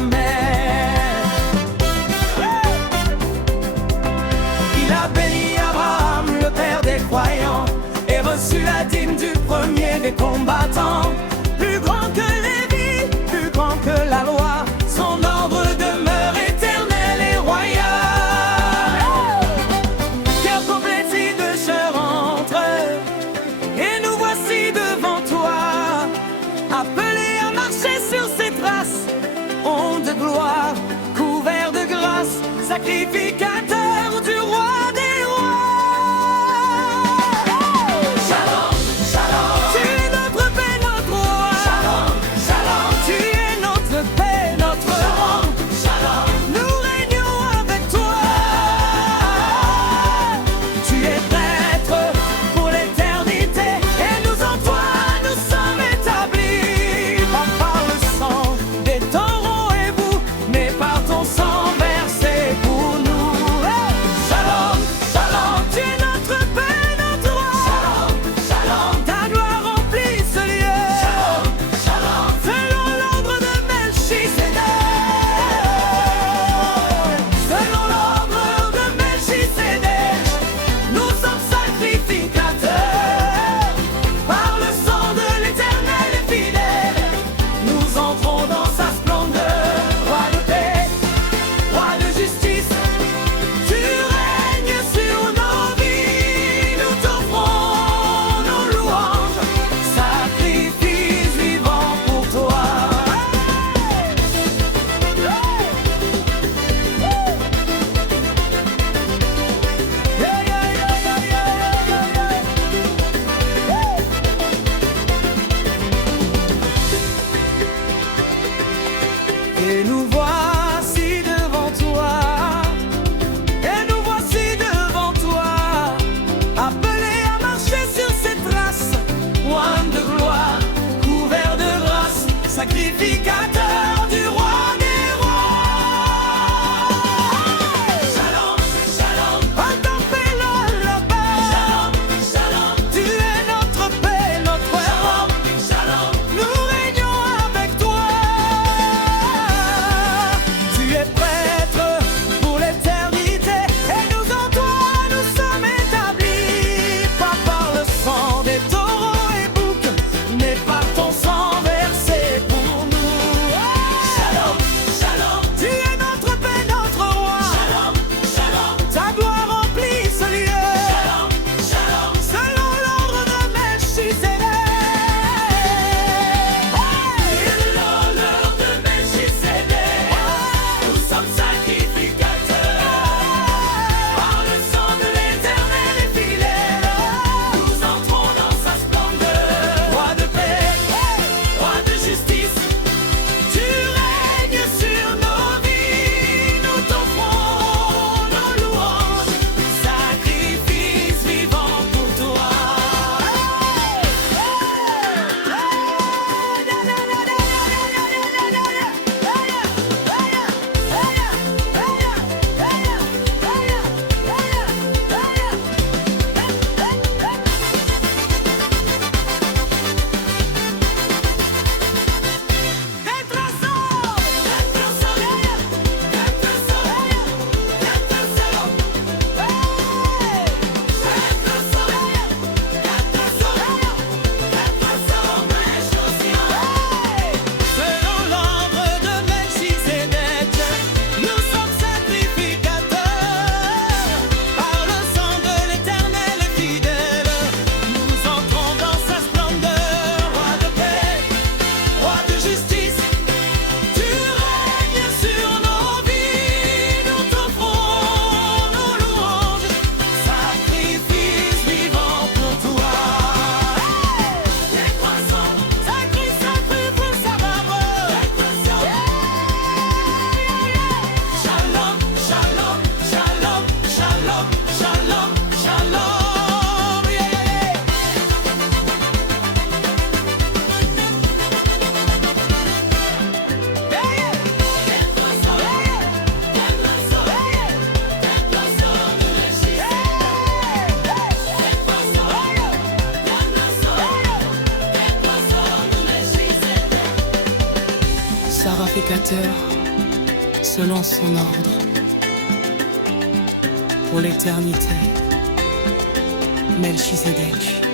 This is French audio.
mère. Il a béni Abraham, le père des croyants, et reçu la dîme du premier des combattants. Plus grand que Lévi, plus grand que la loi, son ordre demeure éternel et royal. Cœur complété de chair entre, et nous voici devant toi, appelés à marcher sur ses traces, honte de gloire, couvert de grâce, sacrificateur du roi des rois. Shalom, shalom. Tu es notre paix, notre roi. Shalom, shalom. Tu es notre paix, notre roi. Shalom. Nous régnons avec toi. Tu es prêtre pour l'éternité, et nous en toi nous sommes établis. Pas par le sang des taureaux et boucs, mais par ton sang versé pour nous. Hey! Shalom, shalom. Tu es notre paix, notre roi. Shalom, shalom. Ta gloire remplit ce lieu. Shalom, shalom. Selon l'ordre de Melchisedec. Selon l'ordre de Melchisedec, nous sommes sacrificateurs. Par le sang de l'Éternel et fidèle, nous entrons dans sa splendeur. Roi de paix, roi de justice, tu règnes sur nos vies. Nous t'offrons nos louanges, sacrifice vivant pour toi. Et nous voici devant toi, et nous voici devant toi, appelés à marcher sur ses traces, oint de gloire, couvert de grâce, sacrificateur du roi des rois. Shalom, shalom. Attends-le la paix. Shalom, shalom. Tu es notre paix, notre roi. Shalom. Nous régnons avec toi. Tu es prêtre pour l'éternité, et nous en toi nous sommes établis. Pas par le sang des taureaux et boucs, mais par ton sang versé pour nous. Shalom, shalom. Tu es notre paix, notre roi. Shalom, shalom. Ta gloire remplit ce lieu. Shalom, shalom. Selon l'ordre de Melchisedec. Selon l'ordre de Melchisedec, nous sommes sacrificateurs. Par le sang de l'Éternel et fidèle, nous entrons dans sa splendeur. Roi de paix, roi de justice, tu règnes sur nos vies. Nous t'offrons nos louanges, sacrifice vivant pour toi. Selon l'ordre de Melchisedec, nous sommes sacrificateurs. Par le sang de l'Éternel et fidèle, nous entrons dans sa splendeur. Roi de paix, roi de justice, tu règnes sur nos vies. Nous t'offrons nos louanges, sacrifice vivant pour toi. Les croissants, sacré, sacré pour sa parole. Shalom, shalom, shalom, shalom, shalom, shalom. Sacrificateur, selon son ordre, pour l'éternité. Melchizedek.